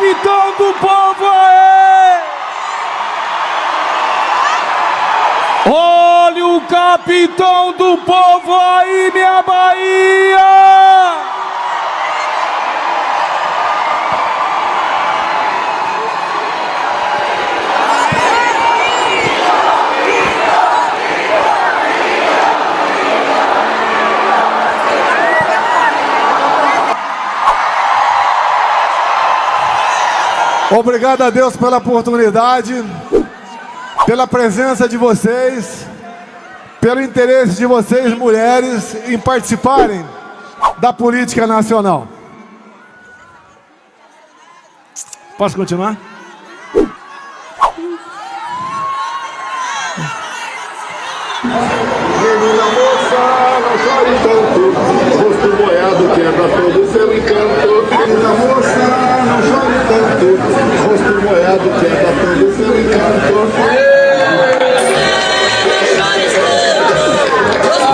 capitão do povo aí! Olha o capitão do povo aí, minha Bahia! Obrigado a Deus pela oportunidade, pela presença de vocês, pelo interesse de vocês, mulheres, em participarem da política nacional. Posso continuar? Menina moça, não chore tanto, rosto boiado quebra todo o seu encanto. Menina moça, não chore tanto, rosto boiado quebra todo o seu encanto.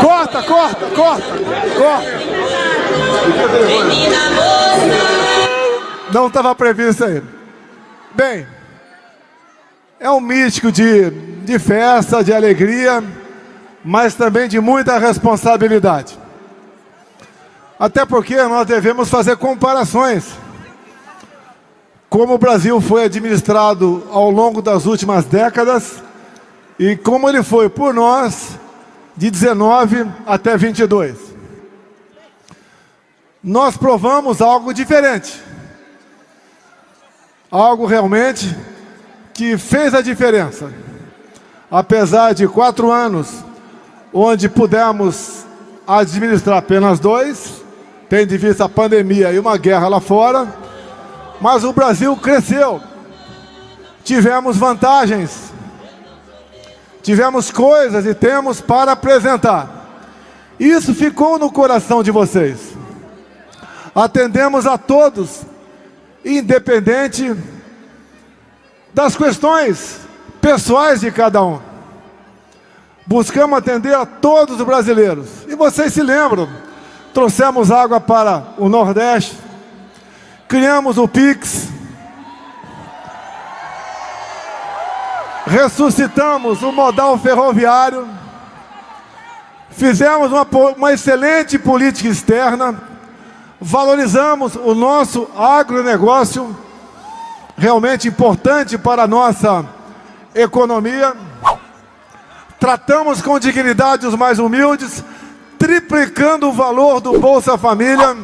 Corta, corta, corta, corta. Menina moça. Não estava previsto aí. Bem, é um místico de festa, de alegria, mas também de muita responsabilidade. Até porque nós devemos fazer comparações. Como o Brasil foi administrado ao longo das últimas décadas e como ele foi por nós de 19 até 22. Nós provamos algo diferente. Algo realmente que fez a diferença. Apesar de 4 anos onde pudemos administrar apenas 2, tendo em vista a pandemia e uma guerra lá fora, mas o Brasil cresceu, tivemos vantagens, tivemos coisas e temos para apresentar. Isso ficou no coração de vocês. Atendemos a todos, independente das questões pessoais de cada um. Buscamos atender a todos os brasileiros. E vocês se lembram, trouxemos água para o Nordeste, criamos o PIX, ressuscitamos o modal ferroviário, fizemos uma excelente política externa, valorizamos o nosso agronegócio, realmente importante para a nossa economia, tratamos com dignidade os mais humildes, triplicando o valor do Bolsa Família,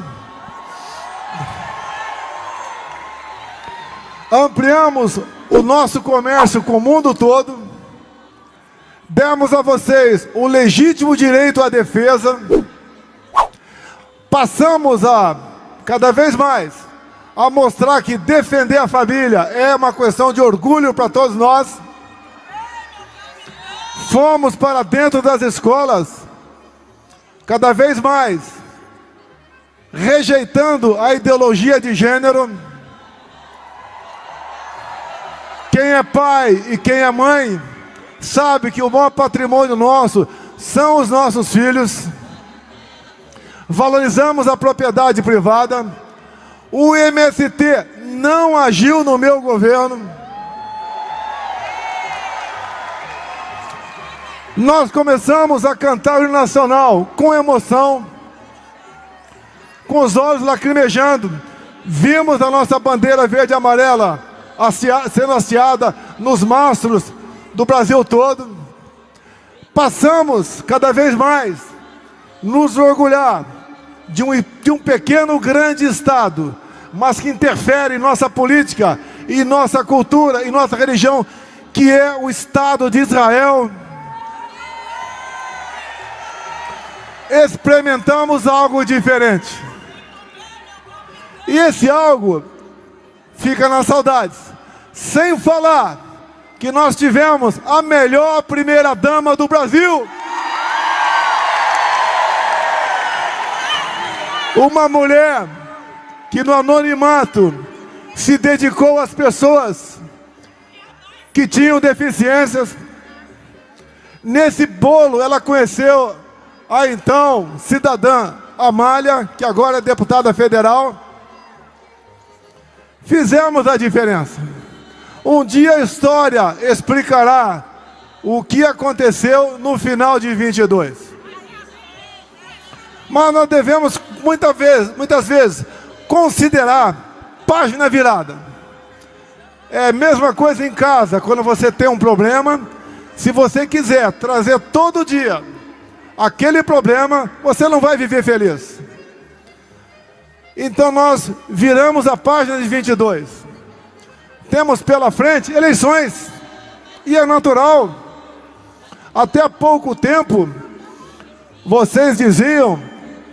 ampliamos o nosso comércio com o mundo todo, demos a vocês o legítimo direito à defesa, passamos a, cada vez mais, a mostrar que defender a família é uma questão de orgulho para todos nós. Fomos para dentro das escolas, cada vez mais, rejeitando a ideologia de gênero. Quem é pai e quem é mãe, sabe que o maior patrimônio nosso são os nossos filhos. Valorizamos a propriedade privada. O MST não agiu no meu governo. Nós começamos a cantar o hino nacional com emoção, com os olhos lacrimejando. Vimos a nossa bandeira verde e amarela sendo hasteada nos mastros do Brasil todo. Passamos cada vez mais nos orgulhar de um pequeno grande Estado, mas que interfere em nossa política, em nossa cultura, em nossa religião, que é o Estado de Israel. Experimentamos algo diferente. E esse algo fica nas saudades. Sem falar que nós tivemos a melhor primeira-dama do Brasil. Uma mulher que no anonimato se dedicou às pessoas que tinham deficiências. Nesse bolo ela conheceu a então cidadã Amália, que agora é deputada federal. Fizemos a diferença. Um dia a história explicará o que aconteceu no final de 22. Mas nós devemos muitas vezes considerar página virada. É a mesma coisa em casa, quando você tem um problema, se você quiser trazer todo dia aquele problema, você não vai viver feliz. Então nós viramos a página de 22. Temos pela frente eleições, e é natural. Até há pouco tempo, vocês diziam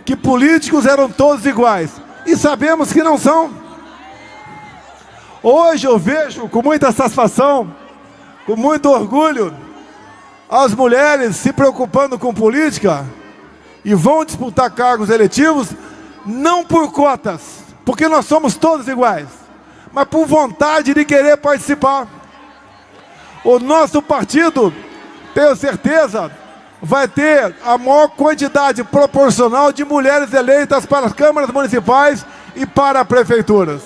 que políticos eram todos iguais, e sabemos que não são. Hoje eu vejo com muita satisfação, com muito orgulho, as mulheres se preocupando com política e vão disputar cargos eletivos, não por cotas, porque nós somos todos iguais, mas por vontade de querer participar. O nosso partido, tenho certeza, vai ter a maior quantidade proporcional de mulheres eleitas para as câmaras municipais e para prefeituras.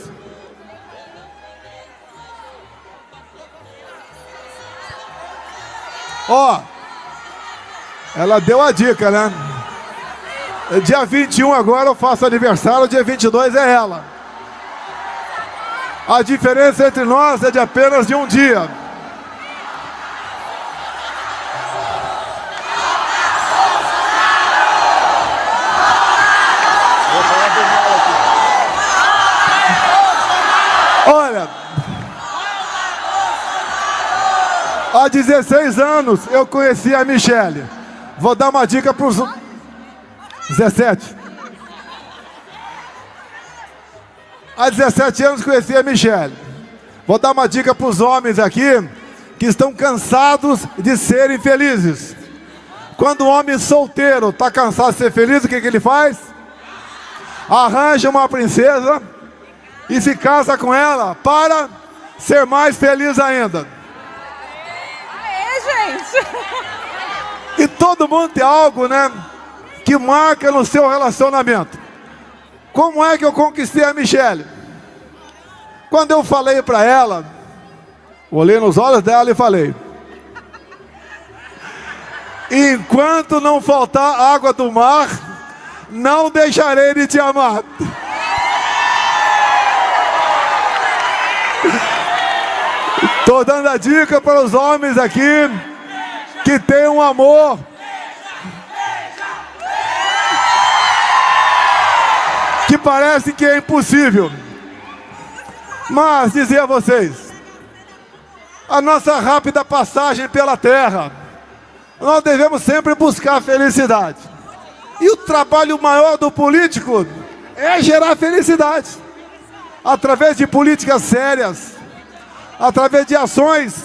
Ó, ela deu a dica, né? Dia 21 agora eu faço aniversário, dia 22 é ela. A diferença entre nós é de apenas de um dia. Olha, há 16 anos eu conheci a Michele. Vou dar uma dica para os 17. Há 17 anos conheci a Michele. Vou dar uma dica para os homens aqui que estão cansados de serem felizes. Quando o homem solteiro está cansado de ser feliz, o que ele faz? Arranja uma princesa e se casa com ela para ser mais feliz ainda. Aê, gente! E todo mundo tem algo, né, que marca no seu relacionamento. Como é que eu conquistei a Michele? Quando eu falei para ela, olhei nos olhos dela e falei: enquanto não faltar água do mar, não deixarei de te amar. Estou dando a dica para os homens aqui que tem um amor que parece que é impossível. Mas dizer a vocês, a nossa rápida passagem pela terra, nós devemos sempre buscar felicidade. E o trabalho maior do político é gerar felicidade, através de políticas sérias, através de ações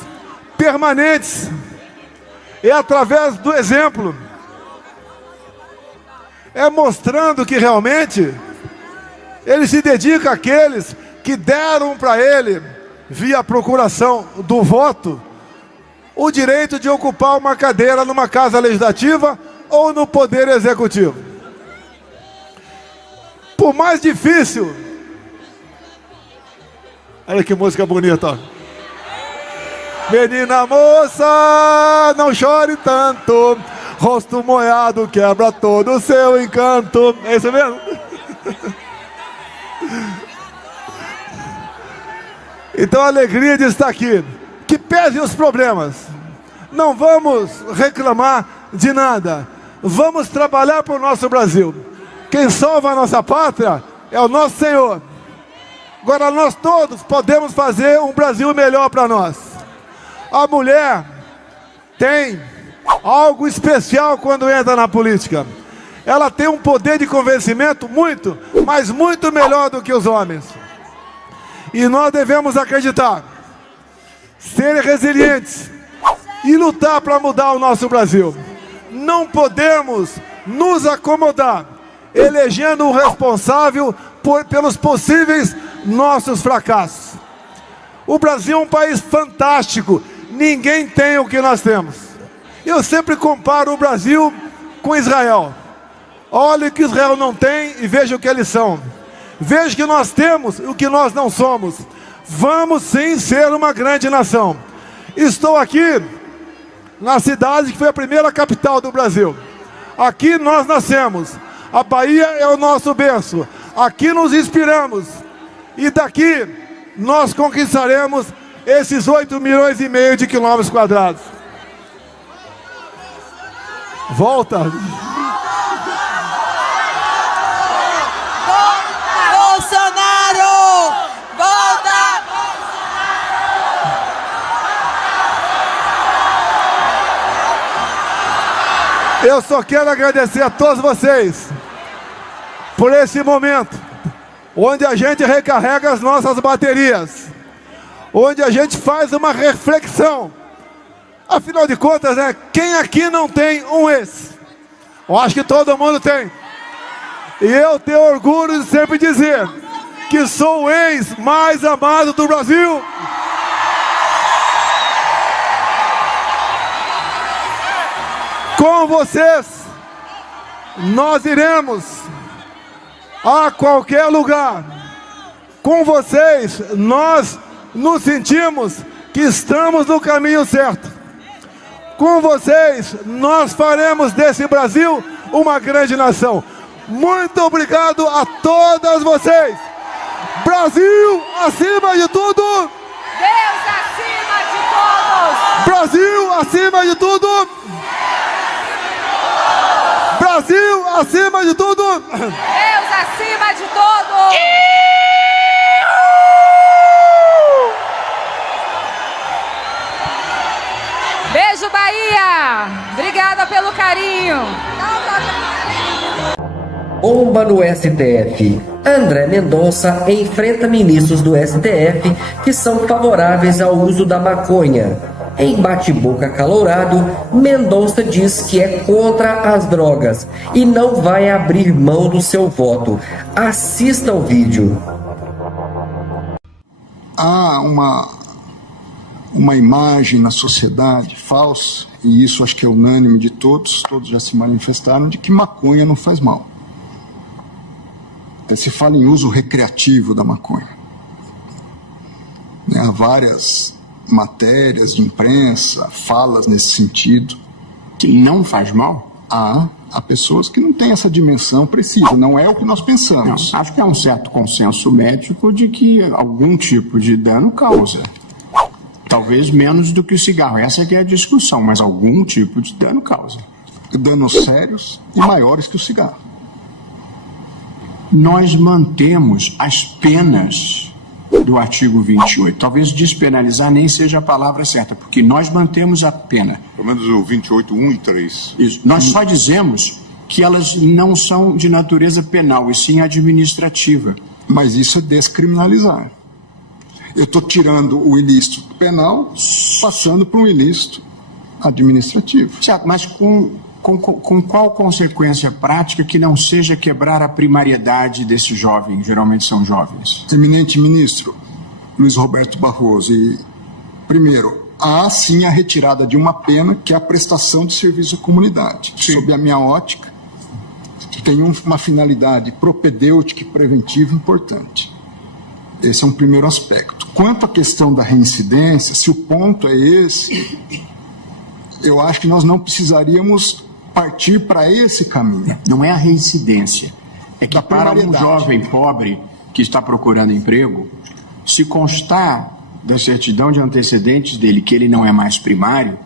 permanentes, e através do exemplo. É mostrando que realmente ele se dedica àqueles que deram para ele, via procuração do voto, o direito de ocupar uma cadeira numa casa legislativa ou no poder executivo. Por mais difícil, olha que música bonita, ó. Menina moça, não chore tanto, rosto molhado quebra todo o seu encanto. É isso mesmo? Então a alegria de estar aqui, que pesem os problemas, não vamos reclamar de nada, vamos trabalhar para o nosso Brasil. Quem salva a nossa pátria é o nosso Senhor. Agora nós todos podemos fazer um Brasil melhor para nós. A mulher tem algo especial quando entra na política. Ela tem um poder de convencimento muito, mas muito melhor do que os homens. E nós devemos acreditar, ser resilientes e lutar para mudar o nosso Brasil. Não podemos nos acomodar, elegendo um responsável pelos possíveis nossos fracassos. O Brasil é um país fantástico. Ninguém tem o que nós temos. Eu sempre comparo o Brasil com Israel. Olha o que Israel não tem e veja o que eles são. Veja que nós temos o que nós não somos. vamos sim ser uma grande nação. Estou aqui na cidade que foi a primeira capital do Brasil. Aqui nós nascemos. A Bahia é o nosso berço. Aqui nos inspiramos. E daqui nós conquistaremos esses 8,5 milhões de quilômetros quadrados. Volta. Bolsonaro! Volta! Eu só quero agradecer a todos vocês por esse momento, onde a gente recarrega as nossas baterias, onde a gente faz uma reflexão. Afinal de contas, né? Quem aqui não tem um ex? Eu acho que todo mundo tem. E eu tenho orgulho de sempre dizer que sou o ex mais amado do Brasil. Com vocês, nós iremos a qualquer lugar. Com vocês, nós nos sentimos que estamos no caminho certo. Com vocês, nós faremos desse Brasil uma grande nação. Muito obrigado a todas vocês. Brasil acima de tudo. Deus acima de todos. Brasil acima de tudo. Brasil acima de tudo. Deus acima de todos. Beijo, Bahia. Obrigada pelo carinho. Bomba no STF. André Mendonça enfrenta ministros do STF que são favoráveis ao uso da maconha. Em bate-boca acalorado, Mendonça diz que é contra as drogas e não vai abrir mão do seu voto. Assista ao vídeo. Há uma imagem na sociedade falsa, e isso acho que é unânime de todos já se manifestaram, de que maconha não faz mal. Até se fala em uso recreativo da maconha. Há várias matérias de imprensa, falas nesse sentido. Que não faz mal? Há pessoas que não têm essa dimensão precisa, não é o que nós pensamos. Não, acho que há um certo consenso médico de que algum tipo de dano causa. Talvez menos do que o cigarro, essa que é a discussão, mas algum tipo de dano causa. Danos sérios e maiores que o cigarro. Nós mantemos as penas do artigo 28. Talvez despenalizar nem seja a palavra certa, porque nós mantemos a pena. Pelo menos o 28, 1 e 3. Isso. Nós só dizemos que elas não são de natureza penal, e sim administrativa. Mas isso é descriminalizar. Eu estou tirando o ilícito penal, passando para um ilícito administrativo. Certo, mas com qual consequência prática que não seja quebrar a primariedade desses jovens, geralmente são jovens? Eminente ministro Luiz Roberto Barroso, primeiro, há sim a retirada de uma pena, que é a prestação de serviço à comunidade. Sim. Sob a minha ótica, tem uma finalidade propedêutica e preventiva importante. Esse é um primeiro aspecto. Quanto à questão da reincidência, se o ponto é esse, eu acho que nós não precisaríamos partir para esse caminho. Não é a reincidência. É que para um jovem pobre que está procurando emprego, se constar da certidão de antecedentes dele que ele não é mais primário,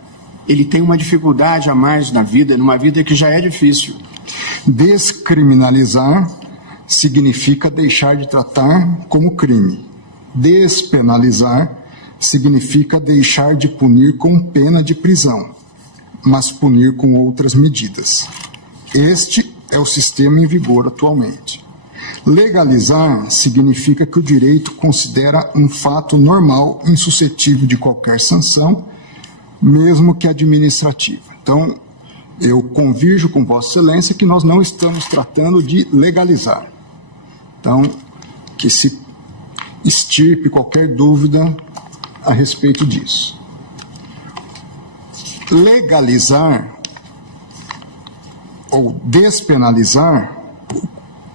ele tem uma dificuldade a mais na vida, numa vida que já é difícil. Descriminalizar significa deixar de tratar como crime. Despenalizar significa deixar de punir com pena de prisão, mas punir com outras medidas. Este é o sistema em vigor atualmente. Legalizar significa que o direito considera um fato normal, insuscetível de qualquer sanção, mesmo que administrativa. Então, eu convirjo com Vossa Excelência que nós não estamos tratando de legalizar. Então, que se extirpe qualquer dúvida a respeito disso. Legalizar ou despenalizar,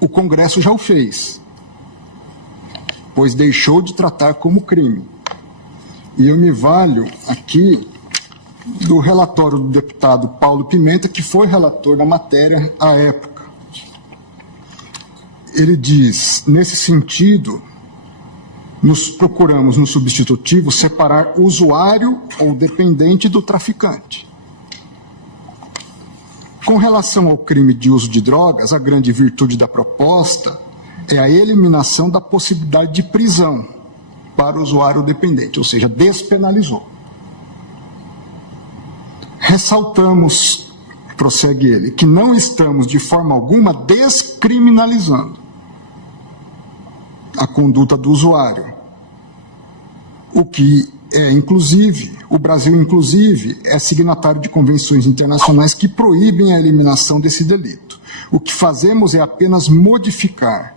o Congresso já o fez. pois deixou de tratar como crime. E eu me valho aqui do relatório do deputado Paulo Pimenta, que foi relator da matéria à época. Ele diz, nesse sentido, nos procuramos no substitutivo separar usuário ou dependente do traficante. Com relação ao crime de uso de drogas, a grande virtude da proposta é a eliminação da possibilidade de prisão para o usuário dependente, ou seja, despenalizou. Ressaltamos, prossegue ele, que não estamos de forma alguma descriminalizando a conduta do usuário. O que é, inclusive, o Brasil, inclusive, é signatário de convenções internacionais que proíbem a eliminação desse delito. O que fazemos é apenas modificar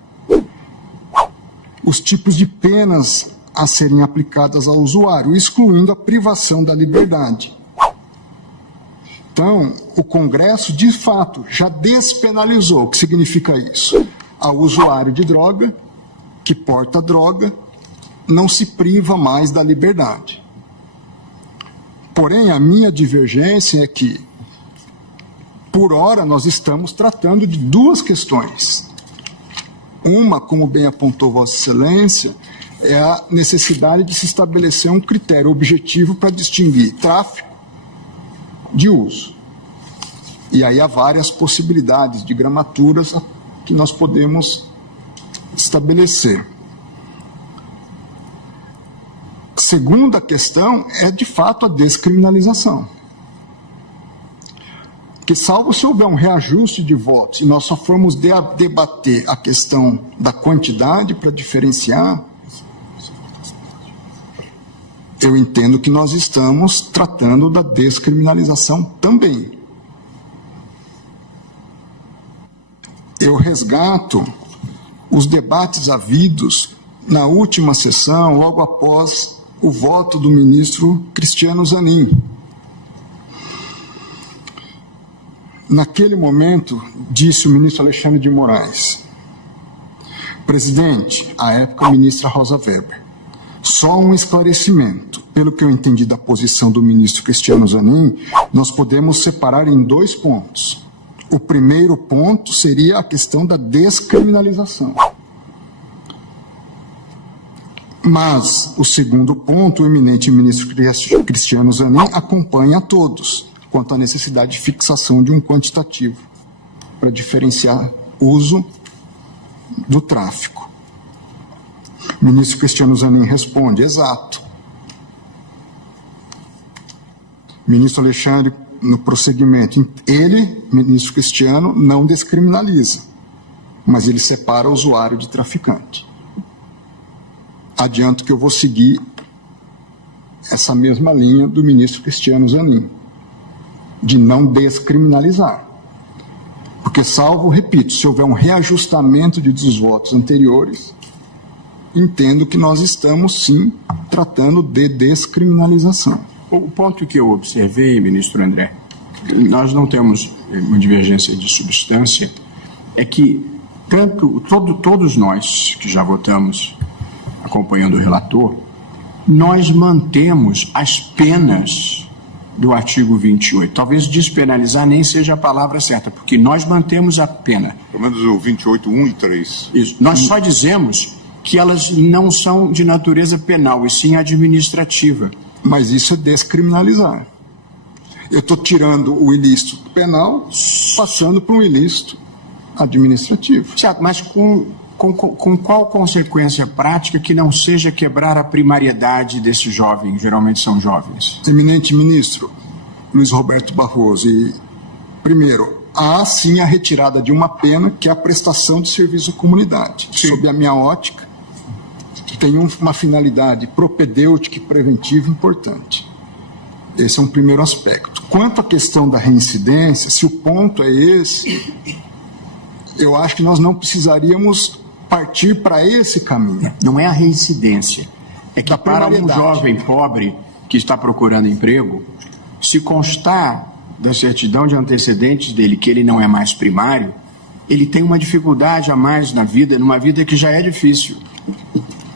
os tipos de penas a serem aplicadas ao usuário, excluindo a privação da liberdade. Então, o Congresso, de fato, já despenalizou. O que significa isso? Ao usuário de droga, que porta droga, não se priva mais da liberdade. Porém, a minha divergência é que, por hora, nós estamos tratando de duas questões. Uma, como bem apontou Vossa Excelência, é a necessidade de se estabelecer um critério objetivo para distinguir tráfico de uso. E aí há várias possibilidades de gramaturas que nós podemos estabelecer. Segunda questão é, de fato, a descriminalização. Que, salvo se houver um reajuste de votos e nós só formos debater a questão da quantidade para diferenciar, eu entendo que nós estamos tratando da descriminalização também. Eu resgato os debates havidos na última sessão, logo após o voto do ministro Cristiano Zanin. Naquele momento, disse o ministro Alexandre de Moraes: presidente, à época a ministra Rosa Weber, só um esclarecimento. Pelo que eu entendi da posição do ministro Cristiano Zanin, nós podemos separar em dois pontos. O primeiro ponto seria a questão da descriminalização. Mas o segundo ponto, o eminente ministro Cristiano Zanin acompanha a todos quanto à necessidade de fixação de um quantitativo para diferenciar uso do tráfico. O ministro Cristiano Zanin responde: exato. O ministro Alexandre, no prosseguimento, ele, ministro Cristiano, não descriminaliza, mas ele separa o usuário de traficante. Adianto que eu vou seguir essa mesma linha do ministro Cristiano Zanin, de não descriminalizar. Porque, salvo, repito, se houver um reajustamento dos votos anteriores, entendo que nós estamos, sim, tratando de descriminalização. O ponto que eu observei, ministro André, nós não temos uma divergência de substância, é que todos nós que já votamos acompanhando o relator, nós mantemos as penas do artigo 28. Talvez despenalizar nem seja a palavra certa, porque nós mantemos a pena. Pelo menos o 28, 1 e 3. Isso. Nós só dizemos que elas não são de natureza penal, e sim administrativa. Mas isso é descriminalizar. Eu estou tirando o ilícito penal, passando para um ilícito administrativo. Certo, mas com qual consequência prática que não seja quebrar a primariedade desses jovens, geralmente são jovens? Eminente ministro Luiz Roberto Barroso, primeiro, há sim a retirada de uma pena, que é a prestação de serviço à comunidade. Sim. Sob a minha ótica, tem uma finalidade propedêutica e preventiva importante. Esse é um primeiro aspecto. Quanto à questão da reincidência, se o ponto é esse, eu acho que nós não precisaríamos partir para esse caminho. Não é a reincidência. É que para um jovem pobre que está procurando emprego, se constar da certidão de antecedentes dele que ele não é mais primário, ele tem uma dificuldade a mais na vida, numa vida que já é difícil.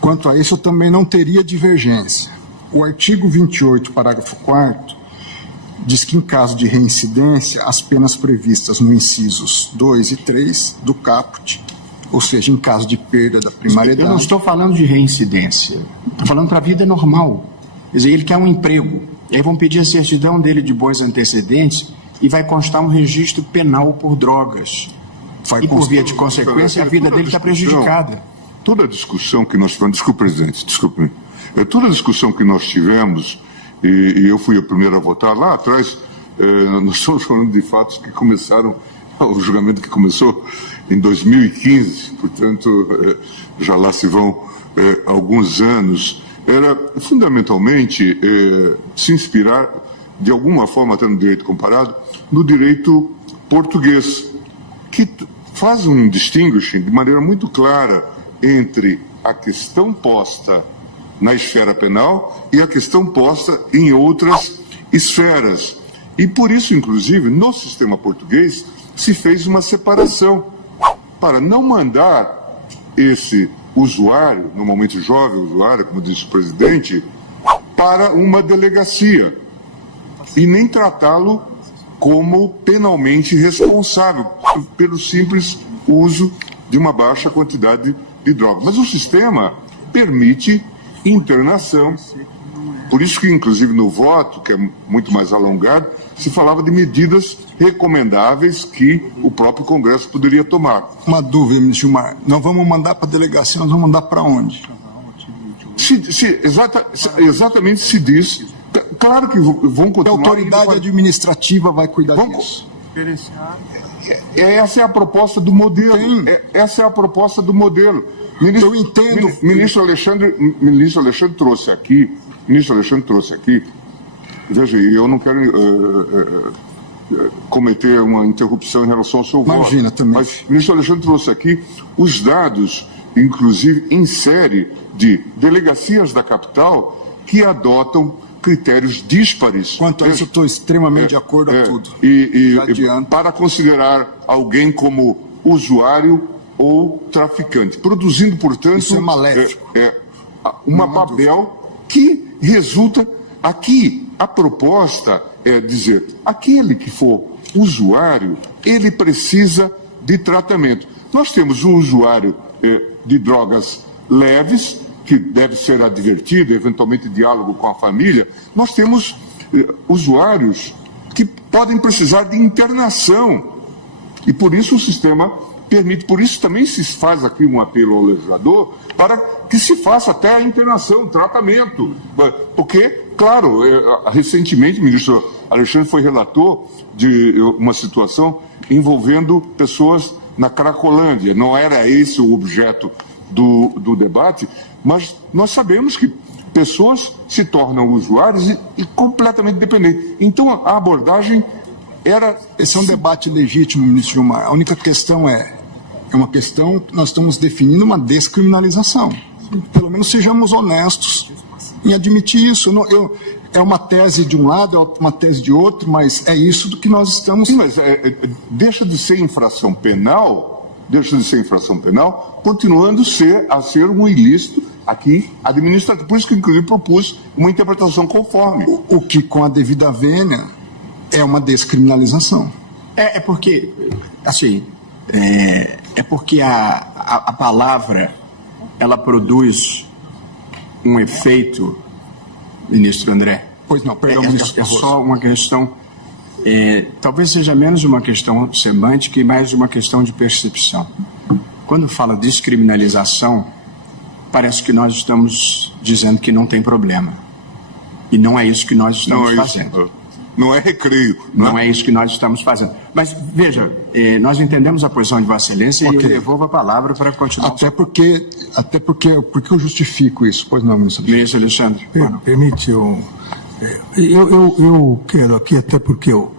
Quanto a isso, eu também não teria divergência. O artigo 28, parágrafo 4º, diz que em caso de reincidência, as penas previstas no incisos 2 e 3 do caput, ou seja, em caso de perda da primariedade... Eu não estou falando de reincidência, estou falando para a vida normal. Quer dizer, ele quer um emprego, e aí vão pedir a certidão dele de bons antecedentes e vai constar um registro penal por drogas. E por via de consequência, a vida dele está prejudicada. Toda a discussão que nós tivemos... Desculpe, presidente, desculpe. Toda a discussão que nós tivemos, e eu fui o primeiro a votar lá atrás, nós estamos falando de fatos que começaram, o julgamento que começou em 2015, portanto, já lá se vão alguns anos, era fundamentalmente se inspirar, de alguma forma, até no direito comparado, no direito português, que faz um distinguishing de maneira muito clara entre a questão posta na esfera penal e a questão posta em outras esferas. E por isso, inclusive, no sistema português, se fez uma separação para não mandar esse usuário, normalmente jovem usuário, como disse o presidente, para uma delegacia e nem tratá-lo como penalmente responsável pelo simples uso de uma baixa quantidade de drogas. Mas o sistema permite internação. Por isso que, inclusive, no voto, que é muito mais alongado, se falava de medidas recomendáveis que o próprio Congresso poderia tomar. Uma dúvida, ministro Gilmar. Nós vamos mandar para a delegacia, nós vamos mandar para onde? Exatamente se diz. Claro que vão continuar... A autoridade administrativa vai cuidar disso. Essa é a proposta do modelo. Essa é a proposta do modelo. Eu entendo. Ministro Alexandre trouxe aqui. Veja, eu não quero cometer uma interrupção em relação ao seu voto. Imagina, também. Mas o ministro Alexandre trouxe aqui os dados, inclusive em série, de delegacias da capital que adotam critérios díspares. Quanto a isso, eu estou extremamente de acordo a tudo. Para considerar alguém como usuário ou traficante, produzindo, portanto, isso é maléfico. uma Babel que resulta aqui. A proposta é dizer, aquele que for usuário, ele precisa de tratamento. Nós temos o usuário de drogas leves, que deve ser advertido, eventualmente diálogo com a família. Nós temos usuários que podem precisar de internação. E por isso o sistema permite, por isso também se faz aqui um apelo ao legislador para que se faça até a internação, o tratamento. Porque, claro, recentemente o ministro Alexandre foi relator de uma situação envolvendo pessoas na Cracolândia. Não era esse o objeto do debate, mas nós sabemos que pessoas se tornam usuários e completamente dependentes. Então a abordagem era... Esse é um debate legítimo, ministro Gilmar. A única questão é uma questão que nós estamos definindo uma descriminalização. Pelo menos sejamos honestos em admitir isso. É uma tese de um lado, é uma tese de outro, mas é isso do que nós estamos... Sim, mas deixa de ser infração penal, continuando a ser um ilícito aqui administrativo. Por isso que, inclusive, propus uma interpretação conforme. O que, com a devida vênia, é uma descriminalização. É porque, assim, porque a palavra, ela produz um efeito, ministro André. Pois não, perdão, ministro. É só uma questão... talvez seja menos uma questão semântica e mais uma questão de percepção. Quando fala descriminalização, parece que nós estamos dizendo que não tem problema. E não é isso que nós estamos fazendo. Não é recreio. Não é isso que nós estamos fazendo. Mas, veja, nós entendemos a posição de Vossa Excelência e eu devolvo a palavra para continuar. Até porque eu justifico isso. Pois não, ministro. Ministro Alexandre. Permite, eu quero aqui, até porque eu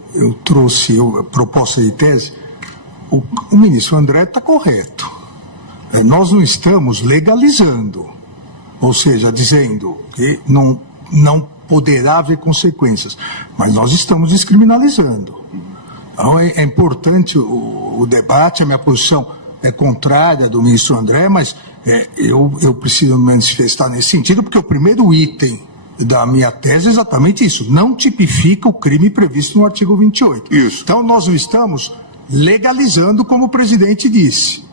trouxe a proposta de tese, o ministro André está correto. Nós não estamos legalizando, ou seja, dizendo que não poderá haver consequências, mas nós estamos descriminalizando. Então é importante o debate. A minha posição é contrária do ministro André, mas Eu preciso me manifestar nesse sentido, porque o primeiro item da minha tese é exatamente isso. Não tipifica o crime previsto no artigo 28. Isso. Então, nós não estamos legalizando, como o presidente disse.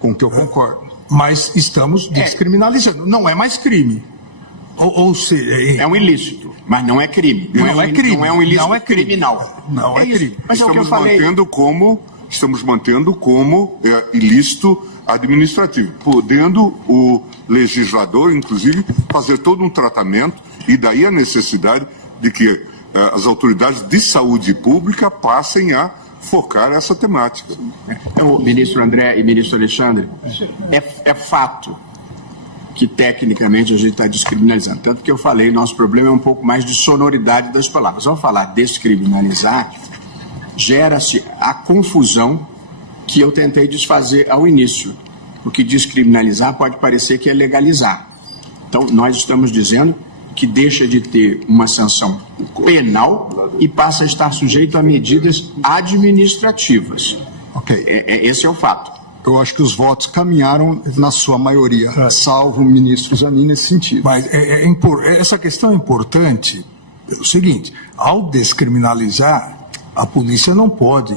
Com que eu concordo. Mas estamos descriminalizando. Não é mais crime. Ou seja... É um ilícito, mas não é crime. Não é crime. Não é um ilícito Não é crime. criminal. Não é crime. Mas é o que eu falei. Estamos mantendo como ilícito administrativo, podendo o legislador, inclusive, fazer todo um tratamento, e daí a necessidade de que as autoridades de saúde pública passem a focar essa temática. Então, ministro André e ministro Alexandre, é fato que tecnicamente a gente está descriminalizando. Tanto que eu falei, nosso problema é um pouco mais de sonoridade das palavras. Ao falar descriminalizar, gera-se a confusão que eu tentei desfazer ao início. Porque descriminalizar pode parecer que é legalizar. Então, nós estamos dizendo que deixa de ter uma sanção penal e passa a estar sujeito a medidas administrativas. Ok. Esse é o fato. Eu acho que os votos caminharam na sua maioria, salvo o ministro Zanin nesse sentido. Mas essa questão é importante pelo seguinte: ao descriminalizar, a polícia não pode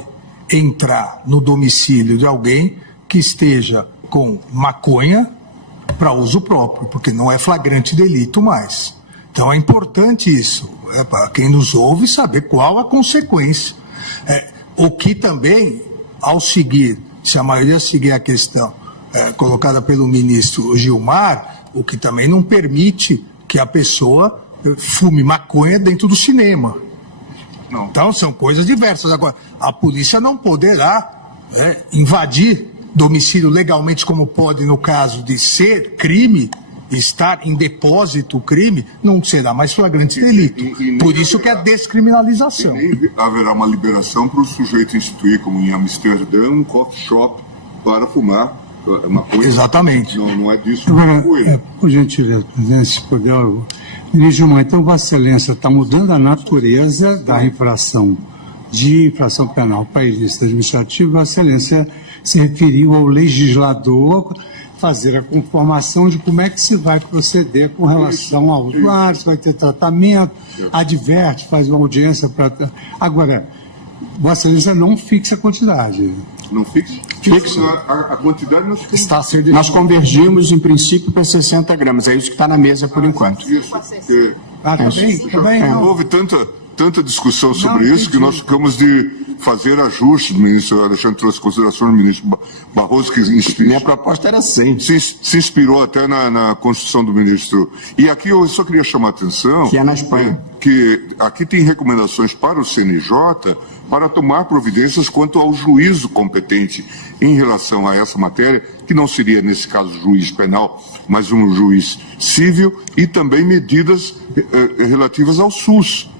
entrar no domicílio de alguém que esteja com maconha para uso próprio, porque não é flagrante delito mais. Então é importante isso, para quem nos ouve saber qual a consequência. O que também, ao seguir, se a maioria seguir a questão colocada pelo ministro Gilmar, o que também não permite que a pessoa fume maconha dentro do cinema. Não. Então são coisas diversas. Agora, a polícia não poderá invadir domicílio legalmente, como pode no caso de ser crime, estar em depósito crime, não será mais flagrante delito. Por isso que é a descriminalização. E nem haverá uma liberação para o sujeito instituir, como em Amsterdã, um coffee shop para fumar maconha. Exatamente. Não é disso. Agora, por gentileza, presidente, se puder, ministro Gilmar, então Vossa Excelência está mudando a natureza da infração de infração penal para ilícito administrativo. Vossa Excelência se referiu ao legislador fazer a conformação de como é que se vai proceder com relação ao usuário, se vai ter tratamento, adverte, faz uma audiência para... Agora, Vossa Excelência não fixa a quantidade. Não fixa? Fixa. A quantidade nós convergimos, em princípio, para 60 gramas. É isso que está na mesa por enquanto. Isso. Também não. Houve tanta discussão sobre isso que nós ficamos de fazer ajustes. O ministro Alexandre trouxe considerações do ministro Barroso, que minha proposta era 100. Se inspirou até na construção do ministro. E aqui eu só queria chamar a atenção que é na Espanha, que aqui tem recomendações para o CNJ para tomar providências quanto ao juízo competente em relação a essa matéria, que não seria, nesse caso, juiz penal, mas um juiz civil, e também medidas relativas ao SUS,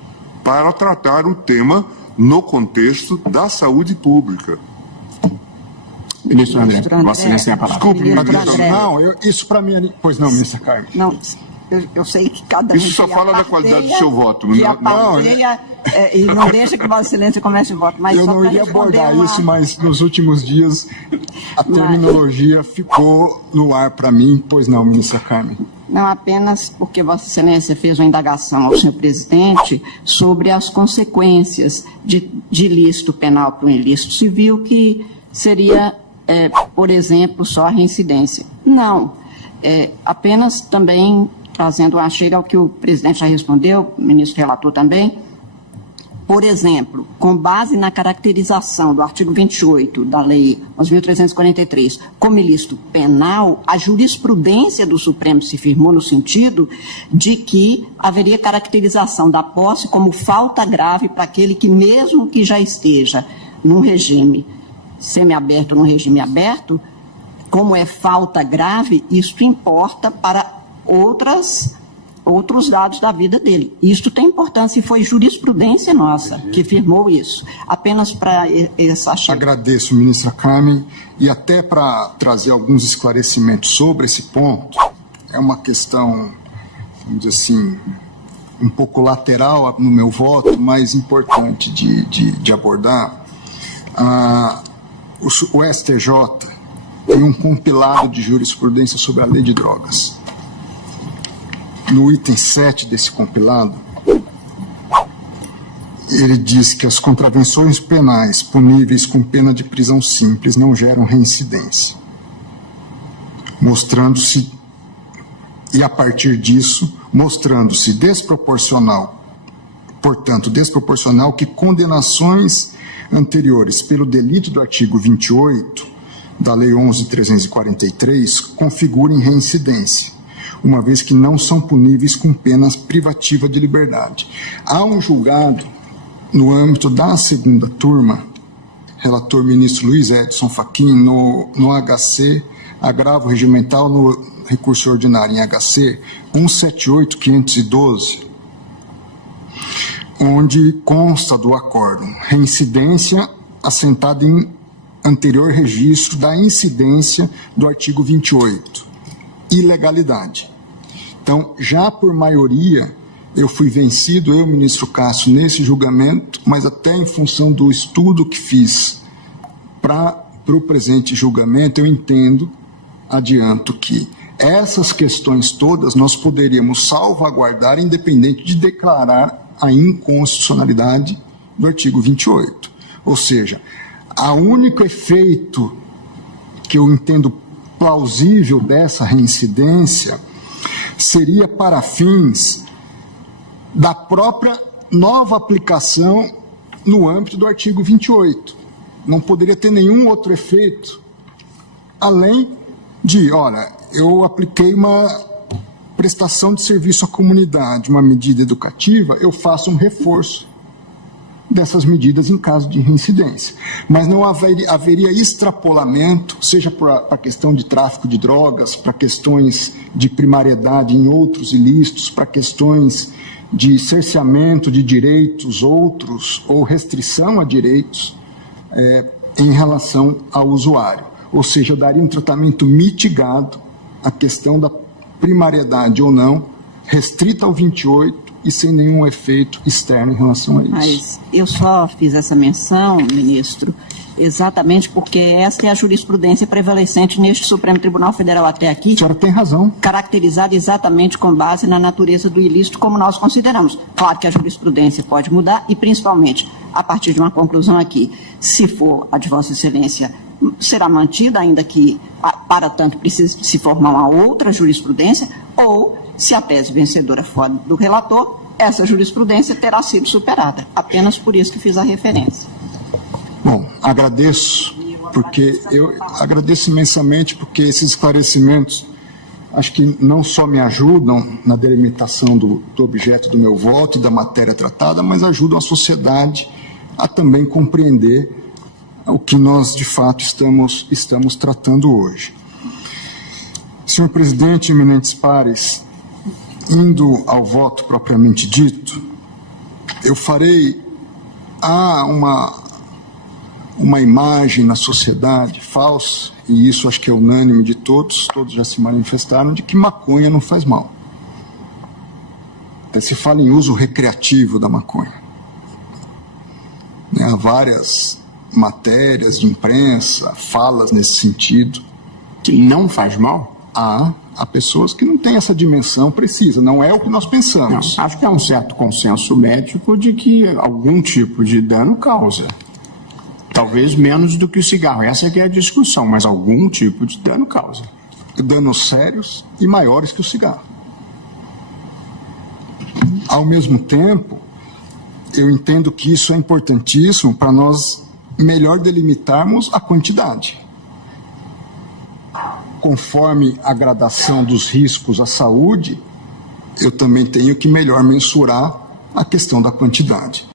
para tratar o tema no contexto da saúde pública. Ministro André, Vossa Excelência tem a palavra. Desculpe, não, isso para mim... Pois não, ministra Carmen. Não, eu sei que cada um... Isso só fala da qualidade do seu voto. E não deixa que Vossa Excelência comece o voto. Mas eu não iria abordar isso, mas nos últimos dias a terminologia ficou no ar para mim. Pois não, ministra Carmen. Não apenas porque Vossa Excelência fez uma indagação ao senhor presidente sobre as consequências de ilícito penal para um ilícito civil, que seria, por exemplo, só a reincidência. Não, apenas também trazendo a chega ao que o presidente já respondeu, o ministro relator também. Por exemplo, com base na caracterização do artigo 28 da Lei 11.343 como ilícito penal, a jurisprudência do Supremo se firmou no sentido de que haveria caracterização da posse como falta grave para aquele que, mesmo que já esteja num regime semiaberto ou num regime aberto, como é falta grave, isso importa para outros dados da vida dele. Isso tem importância e foi jurisprudência nossa que firmou isso. Apenas para essa... Agradeço, ministra Carmen, e até para trazer alguns esclarecimentos sobre esse ponto, é uma questão, vamos dizer assim, um pouco lateral no meu voto, mas importante de abordar. O STJ em um compilado de jurisprudência sobre a lei de drogas. No item 7 desse compilado, ele diz que as contravenções penais puníveis com pena de prisão simples não geram reincidência, mostrando-se, e a partir disso, mostrando-se desproporcional, portanto, desproporcional que condenações anteriores pelo delito do artigo 28 da Lei 11.343 configurem reincidência, uma vez que não são puníveis com penas privativa de liberdade. Há um julgado no âmbito da segunda turma, relator ministro Luiz Edson Fachin, no HC, agravo regimental no recurso ordinário em HC 178.512, onde consta do acórdão reincidência assentada em anterior registro da incidência do artigo 28, ilegalidade. Então, já por maioria, eu fui vencido, eu, ministro Cássio, nesse julgamento, mas até em função do estudo que fiz para o presente julgamento, eu entendo, adianto que essas questões todas nós poderíamos salvaguardar, independente de declarar a inconstitucionalidade do artigo 28. Ou seja, o único efeito que eu entendo plausível dessa reincidência seria para fins da própria nova aplicação no âmbito do artigo 28. Não poderia ter nenhum outro efeito, além de, olha, eu apliquei uma prestação de serviço à comunidade, uma medida educativa, eu faço um reforço dessas medidas em caso de reincidência. Mas não haveria extrapolamento, seja para a questão de tráfico de drogas, para questões de primariedade em outros ilícitos, para questões de cerceamento de direitos outros ou restrição a direitos em relação ao usuário. Ou seja, eu daria um tratamento mitigado à questão da primariedade ou não, restrita ao 28 e sem nenhum efeito externo em relação a isso. Mas eu só fiz essa menção, ministro, exatamente porque esta é a jurisprudência prevalecente neste Supremo Tribunal Federal até aqui. A senhora tem razão. Caracterizada exatamente com base na natureza do ilícito, como nós consideramos. Claro que a jurisprudência pode mudar e, principalmente, a partir de uma conclusão aqui, se for a de Vossa Excelência, será mantida, ainda que, para tanto, precise se formar uma outra jurisprudência, ou, se a tese vencedora for do relator, essa jurisprudência terá sido superada. Apenas por isso que fiz a referência. Bom, agradeço imensamente, porque esses esclarecimentos acho que não só me ajudam na delimitação do objeto do meu voto e da matéria tratada, mas ajudam a sociedade a também compreender o que nós, de fato, estamos tratando hoje. Senhor presidente, eminentes pares, indo ao voto propriamente dito, eu farei uma imagem na sociedade falsa, e isso acho que é unânime de todos já se manifestaram, de que maconha não faz mal. Até se fala em uso recreativo da maconha. Há várias matérias de imprensa, falas nesse sentido. Que não faz mal? Há pessoas que não têm essa dimensão precisa, não é o que nós pensamos. Não, acho que há um certo consenso médico de que algum tipo de dano causa. Talvez menos do que o cigarro, essa que é a discussão, mas algum tipo de dano causa. Danos sérios e maiores que o cigarro. Ao mesmo tempo, eu entendo que isso é importantíssimo para nós melhor delimitarmos a quantidade. Conforme a gradação dos riscos à saúde, eu também tenho que melhor mensurar a questão da quantidade.